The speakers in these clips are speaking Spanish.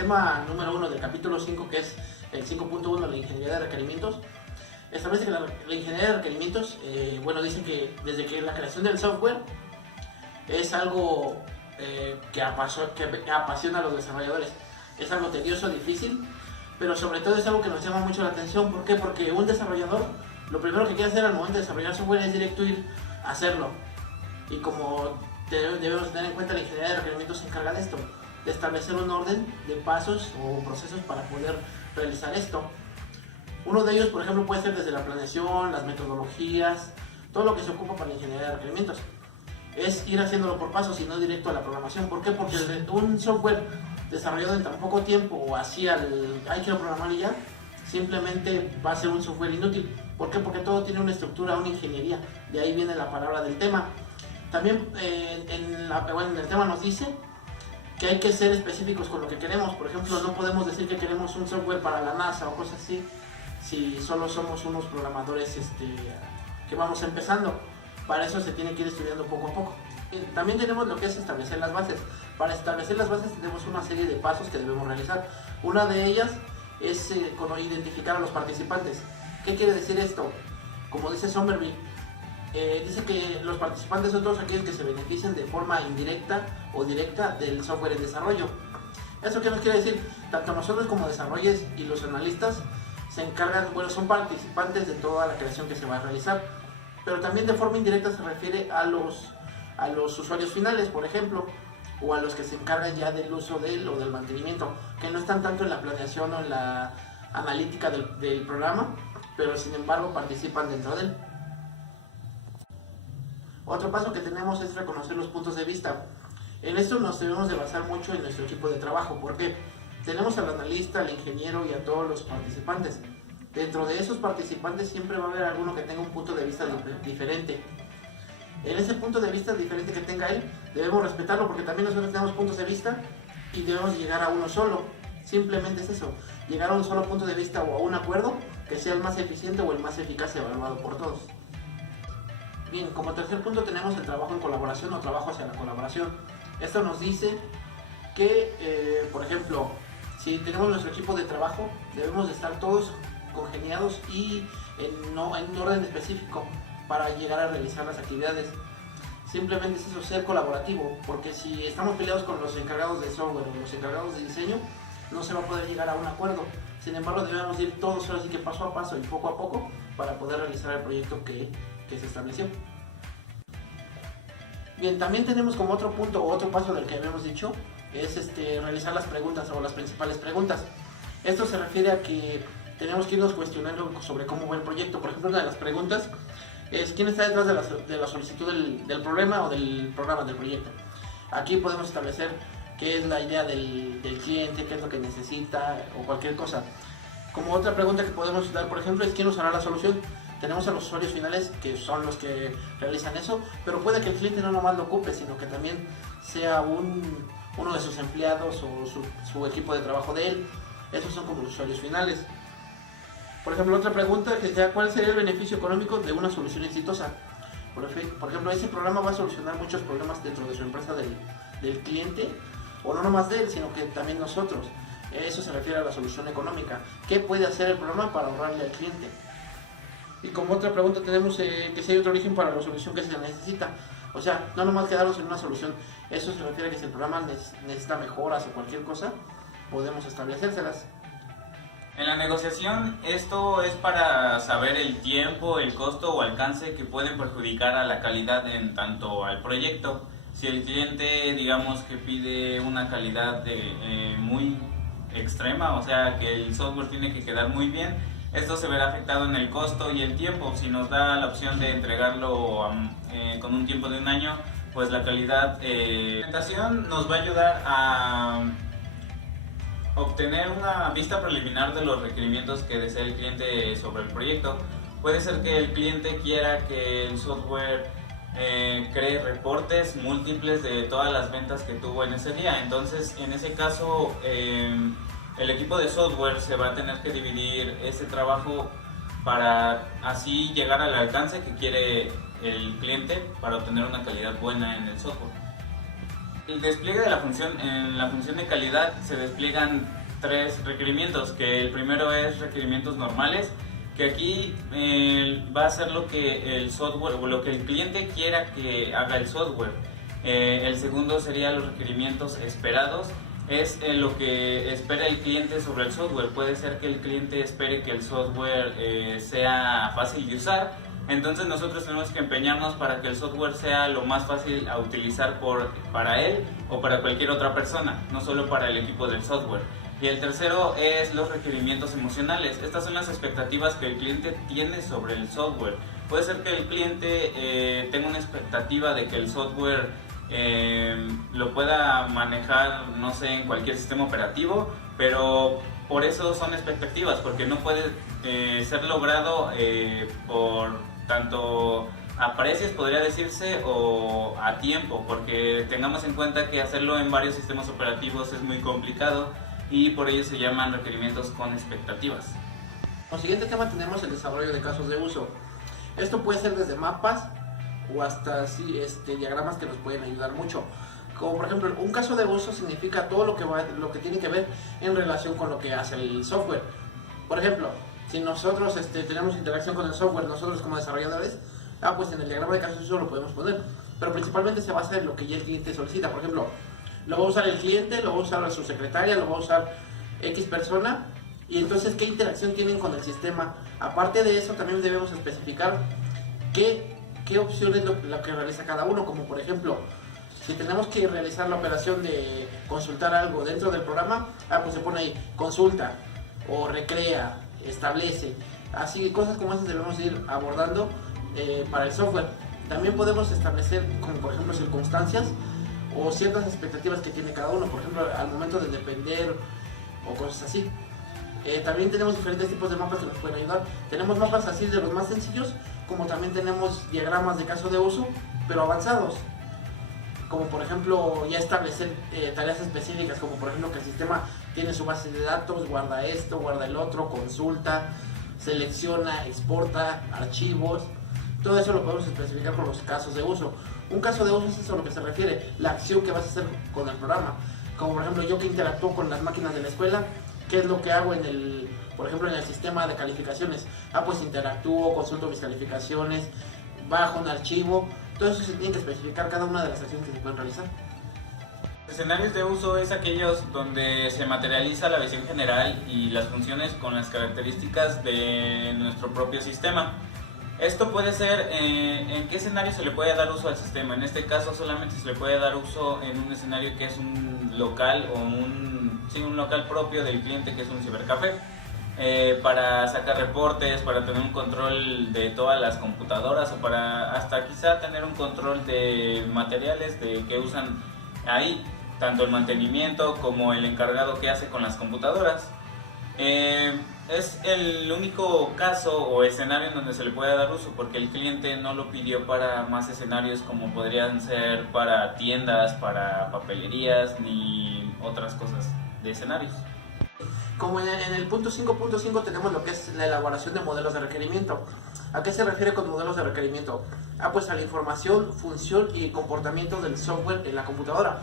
tema número 1 del capítulo 5, que es el 5.1, la ingeniería de requerimientos, establece que la ingeniería de requerimientos, dice que desde que la creación del software es algo que apasiona a los desarrolladores. Es algo tedioso, difícil, pero sobre todo es algo que nos llama mucho la atención. ¿Por qué? Porque un desarrollador lo primero que quiere hacer al momento de desarrollar software es directo ir a hacerlo. Y como debemos tener en cuenta, la ingeniería de requerimientos se encarga de esto, de establecer un orden de pasos o procesos para poder realizar esto. Uno de ellos, por ejemplo, puede ser desde la planeación, las metodologías, todo lo que se ocupa para la ingeniería de requerimientos. Es ir haciéndolo por pasos y no directo a la programación. ¿Por qué? Porque un software desarrollado en tan poco tiempo o así hay que programar y ya, simplemente va a ser un software inútil. ¿Por qué? Porque todo tiene una estructura, una ingeniería. De ahí viene la palabra del tema. También en el tema nos dice que hay que ser específicos con lo que queremos. Por ejemplo, no podemos decir que queremos un software para la NASA o cosas así si solo somos unos programadores que vamos empezando. Para eso se tiene que ir estudiando poco a poco. También tenemos lo que es establecer las bases. Para establecer las bases tenemos una serie de pasos que debemos realizar. Una de ellas es identificar a los participantes. ¿Qué quiere decir esto? Como dice Somerville, dice que los participantes son todos aquellos que se benefician de forma indirecta o directa del software en desarrollo. ¿Eso qué nos quiere decir? Tanto nosotros como desarrolladores y los analistas se encargan, son participantes de toda la creación que se va a realizar. Pero también de forma indirecta se refiere a los usuarios finales, por ejemplo, o a los que se encargan ya del uso de él o del mantenimiento, que no están tanto en la planeación o en la analítica del programa, pero sin embargo participan dentro de él. Otro paso que tenemos es reconocer los puntos de vista. En esto nos debemos de basar mucho en nuestro equipo de trabajo, porque tenemos al analista, al ingeniero y a todos los participantes. Dentro de esos participantes siempre va a haber alguno que tenga un punto de vista diferente. En ese punto de vista diferente que tenga él, debemos respetarlo, porque también nosotros tenemos puntos de vista y debemos llegar a uno solo. Simplemente es eso, llegar a un solo punto de vista o a un acuerdo que sea el más eficiente o el más eficaz evaluado por todos. Bien, como tercer punto tenemos el trabajo en colaboración o trabajo hacia la colaboración. Esto nos dice que, por ejemplo, si tenemos nuestro equipo de trabajo, debemos de estar todos congeniados y en un orden específico para llegar a realizar las actividades. Simplemente es eso, ser colaborativo, porque si estamos peleados con los encargados de software o los encargados de diseño, no se va a poder llegar a un acuerdo. Sin embargo, debemos ir todos ahora sí que paso a paso y poco a poco para poder realizar el proyecto que se estableció. Bien, también tenemos como otro punto o otro paso del que habíamos dicho, es realizar las preguntas o las principales preguntas. Esto se refiere a que tenemos que irnos cuestionando sobre cómo va el proyecto. Por ejemplo, una de las preguntas es quién está detrás de la solicitud del problema o del programa del proyecto. Aquí podemos establecer qué es la idea del cliente, qué es lo que necesita o cualquier cosa. Como otra pregunta que podemos dar, por ejemplo, es quién usará la solución. Tenemos a los usuarios finales, que son los que realizan eso, pero puede que el cliente no nomás lo ocupe, sino que también sea uno de sus empleados o su equipo de trabajo de él. Esos son como los usuarios finales. Por ejemplo, otra pregunta que sea, ¿cuál sería el beneficio económico de una solución exitosa? Por ejemplo, ese programa va a solucionar muchos problemas dentro de su empresa del cliente, o no nomás de él, sino que también nosotros. Eso se refiere a la solución económica. ¿Qué puede hacer el programa para ahorrarle al cliente? Y como otra pregunta tenemos que si hay otro origen para la solución que se necesita. O sea, no nomás quedarnos en una solución. Eso se refiere a que si el programa necesita mejoras o cualquier cosa, podemos establecérselas. En la negociación, esto es para saber el tiempo, el costo o alcance que pueden perjudicar a la calidad en tanto al proyecto. Si el cliente, digamos, que pide una calidad muy extrema, o sea, que el software tiene que quedar muy bien, esto se verá afectado en el costo y el tiempo. Si nos da la opción de entregarlo con un tiempo de un año, pues la calidad la implementación nos va a ayudar a obtener una vista preliminar de los requerimientos que desea el cliente sobre el proyecto. Puede ser que el cliente quiera que el software cree reportes múltiples de todas las ventas que tuvo en ese día. Entonces, en ese caso, el equipo de software se va a tener que dividir ese trabajo para así llegar al alcance que quiere el cliente para obtener una calidad buena en el software. El despliegue de la función, en la función de calidad se despliegan 3 requerimientos, que el primero es requerimientos normales, que aquí va a ser lo que el software o lo que el cliente quiera que haga el software. El segundo sería los requerimientos esperados, es lo que espera el cliente sobre el software. Puede ser que el cliente espere que el software sea fácil de usar, entonces nosotros tenemos que empeñarnos para que el software sea lo más fácil a utilizar para él o para cualquier otra persona, no solo para el equipo del software. Y el tercero es los requerimientos emocionales. Estas son las expectativas que el cliente tiene sobre el software. Puede ser que el cliente tenga una expectativa de que el software lo pueda manejar, no sé, en cualquier sistema operativo, pero por eso son expectativas, porque no puede ser logrado por tanto a precios, podría decirse, o a tiempo, porque tengamos en cuenta que hacerlo en varios sistemas operativos es muy complicado y por ello se llaman requerimientos con expectativas. Como siguiente tema tenemos el desarrollo de casos de uso. Esto puede ser desde mapas o hasta diagramas que nos pueden ayudar mucho. Como por ejemplo, un caso de uso significa todo lo que tiene que ver en relación con lo que hace el software. Por ejemplo, si nosotros tenemos interacción con el software, nosotros como desarrolladores, pues en el diagrama de casos de uso lo podemos poner. Pero principalmente se basa en lo que ya el cliente solicita. Por ejemplo, lo va a usar el cliente, lo va a usar su secretaria, lo va a usar X persona. Y entonces, ¿qué interacción tienen con el sistema? Aparte de eso, también debemos especificar qué opción es lo que realiza cada uno. Como por ejemplo, si tenemos que realizar la operación de consultar algo dentro del programa, pues se pone ahí, consulta, o recrea, establece. Así, cosas como esas debemos ir abordando para el software. También podemos establecer, como por ejemplo, circunstancias o ciertas expectativas que tiene cada uno, por ejemplo, al momento de depender o cosas así. También tenemos diferentes tipos de mapas que nos pueden ayudar. Tenemos mapas así de los más sencillos, como también tenemos diagramas de caso de uso, pero avanzados. Como por ejemplo, ya establecer tareas específicas, como por ejemplo que el sistema tiene su base de datos, guarda esto, guarda el otro, consulta, selecciona, exporta archivos. Todo eso lo podemos especificar con los casos de uso. Un caso de uso es eso a lo que se refiere, la acción que vas a hacer con el programa. Como por ejemplo, yo que interactúo con las máquinas de la escuela, ¿qué es lo que hago por ejemplo, en el sistema de calificaciones? Pues interactúo, consulto mis calificaciones, bajo un archivo. Todo eso se tiene que especificar cada una de las acciones que se pueden realizar. Escenarios de uso es aquellos donde se materializa la visión general y las funciones con las características de nuestro propio sistema. Esto puede ser en qué escenario se le puede dar uso al sistema. En este caso solamente se le puede dar uso en un escenario que es un local o un local propio del cliente, que es un cibercafé, para sacar reportes, para tener un control de todas las computadoras o para hasta quizá tener un control de materiales que usan ahí, tanto el mantenimiento como el encargado que hace con las computadoras. Es el único caso o escenario en donde se le puede dar uso, porque el cliente no lo pidió para más escenarios como podrían ser para tiendas, para papelerías ni otras cosas de escenarios. Como en el punto 5.5 tenemos lo que es la elaboración de modelos de requerimiento. ¿A qué se refiere con modelos de requerimiento? Pues a la información, función y comportamiento del software en la computadora.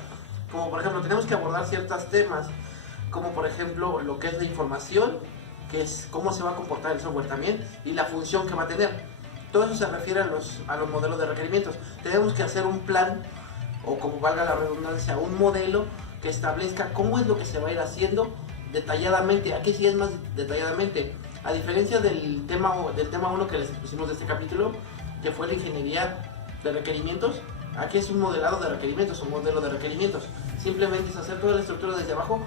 Como por ejemplo, tenemos que abordar ciertos temas, como por ejemplo lo que es la información, que es cómo se va a comportar el software también, y la función que va a tener. Todo eso se refiere a los modelos de requerimientos. Tenemos que hacer un plan, o como valga la redundancia, un modelo que establezca cómo es lo que se va a ir haciendo detalladamente. Aquí sí es más detalladamente, a diferencia del tema 1 que les pusimos de este capítulo, que fue la ingeniería de requerimientos. Aquí es un modelado de requerimientos, un modelo de requerimientos. Simplemente es hacer toda la estructura desde abajo,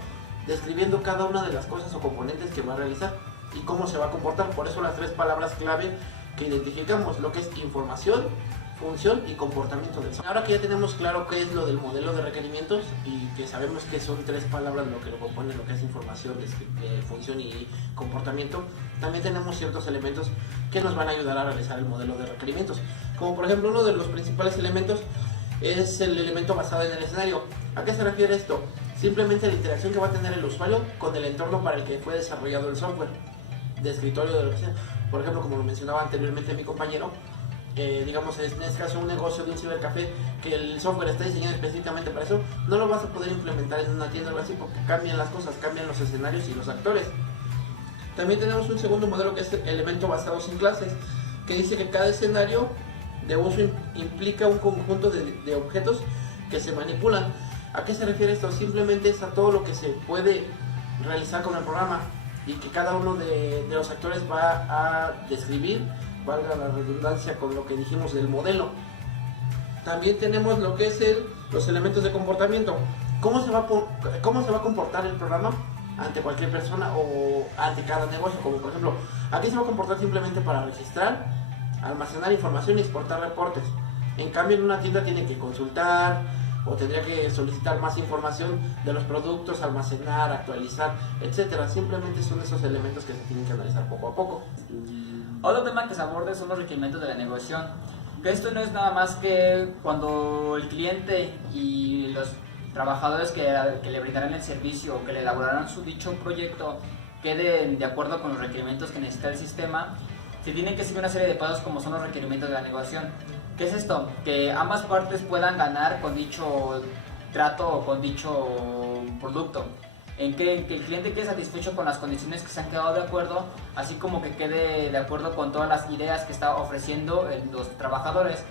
describiendo cada una de las cosas o componentes que va a realizar y cómo se va a comportar. Por eso las 3 palabras clave que identificamos, lo que es información, función y comportamiento del software. Ahora que ya tenemos claro qué es lo del modelo de requerimientos y que sabemos que son 3 palabras lo que lo compone, lo que es información, función y comportamiento, también tenemos ciertos elementos que nos van a ayudar a realizar el modelo de requerimientos. Como por ejemplo, uno de los principales elementos es el elemento basado en el escenario. ¿A qué se refiere esto? Simplemente la interacción que va a tener el usuario con el entorno para el que fue desarrollado el software, de escritorio, de lo que sea. Por ejemplo, como lo mencionaba anteriormente mi compañero, digamos en este caso un negocio de un cibercafé, que el software está diseñado específicamente para eso, no lo vas a poder implementar en una tienda o algo así, porque cambian las cosas, cambian los escenarios y los actores. También tenemos un segundo modelo que es el elemento basado sin clases, que dice que cada escenario de uso implica un conjunto de objetos que se manipulan. ¿A qué se refiere esto? Simplemente es a todo lo que se puede realizar con el programa y que cada uno de los actores va a describir, valga la redundancia con lo que dijimos del modelo. También tenemos lo que es los elementos de comportamiento. ¿Cómo se va a comportar el programa ante cualquier persona o ante cada negocio? Como por ejemplo, aquí se va a comportar simplemente para registrar, almacenar información y exportar reportes. En cambio, en una tienda tiene que consultar o tendría que solicitar más información de los productos, almacenar, actualizar, etcétera. Simplemente son esos elementos que se tienen que analizar poco a poco. Otro tema que se aborda son los requerimientos de la negociación. Que esto no es nada más que cuando el cliente y los trabajadores que le brindarán el servicio o que le elaborarán su dicho proyecto queden de acuerdo con los requerimientos que necesita el sistema, se tienen que seguir una serie de pasos como son los requerimientos de la negociación. ¿Qué es esto? Que ambas partes puedan ganar con dicho trato o con dicho producto. En que el cliente quede satisfecho con las condiciones que se han quedado de acuerdo, así como que quede de acuerdo con todas las ideas que está ofreciendo los trabajadores.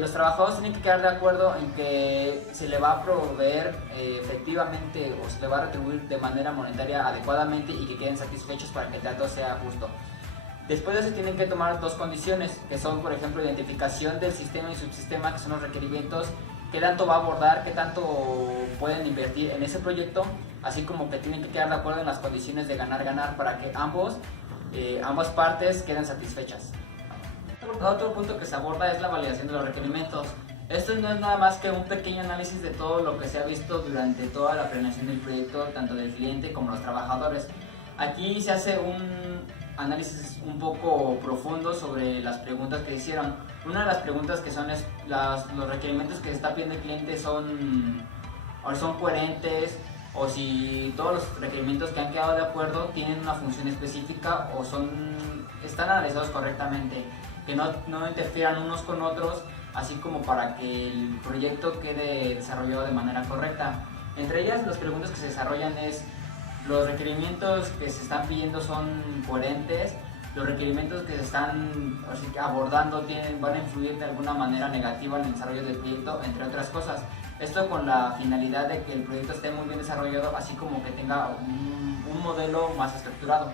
Los trabajadores tienen que quedar de acuerdo en que se le va a proveer efectivamente o se le va a retribuir de manera monetaria adecuadamente y que queden satisfechos para que el trato sea justo. Después de eso tienen que tomar dos condiciones, que son por ejemplo identificación del sistema y subsistema, que son los requerimientos, qué tanto va a abordar, qué tanto pueden invertir en ese proyecto, así como que tienen que quedar de acuerdo en las condiciones de ganar-ganar para que ambas partes queden satisfechas. Otro punto que se aborda es la validación de los requerimientos. Esto no es nada más que un pequeño análisis de todo lo que se ha visto durante toda la planeación del proyecto, tanto del cliente como los trabajadores. Aquí se hace un análisis un poco profundo sobre las preguntas que hicieron. Una de las preguntas que son los requerimientos que está pidiendo el cliente son coherentes, o si todos los requerimientos que han quedado de acuerdo tienen una función específica o están analizados correctamente, que no interfieran unos con otros, así como para que el proyecto quede desarrollado de manera correcta. Entre ellas, las preguntas que se desarrollan es: ¿los requerimientos que se están pidiendo son coherentes? ¿Los requerimientos que se están abordando van a influir de alguna manera negativa en el desarrollo del proyecto? Entre otras cosas. Esto con la finalidad de que el proyecto esté muy bien desarrollado, así como que tenga un modelo más estructurado.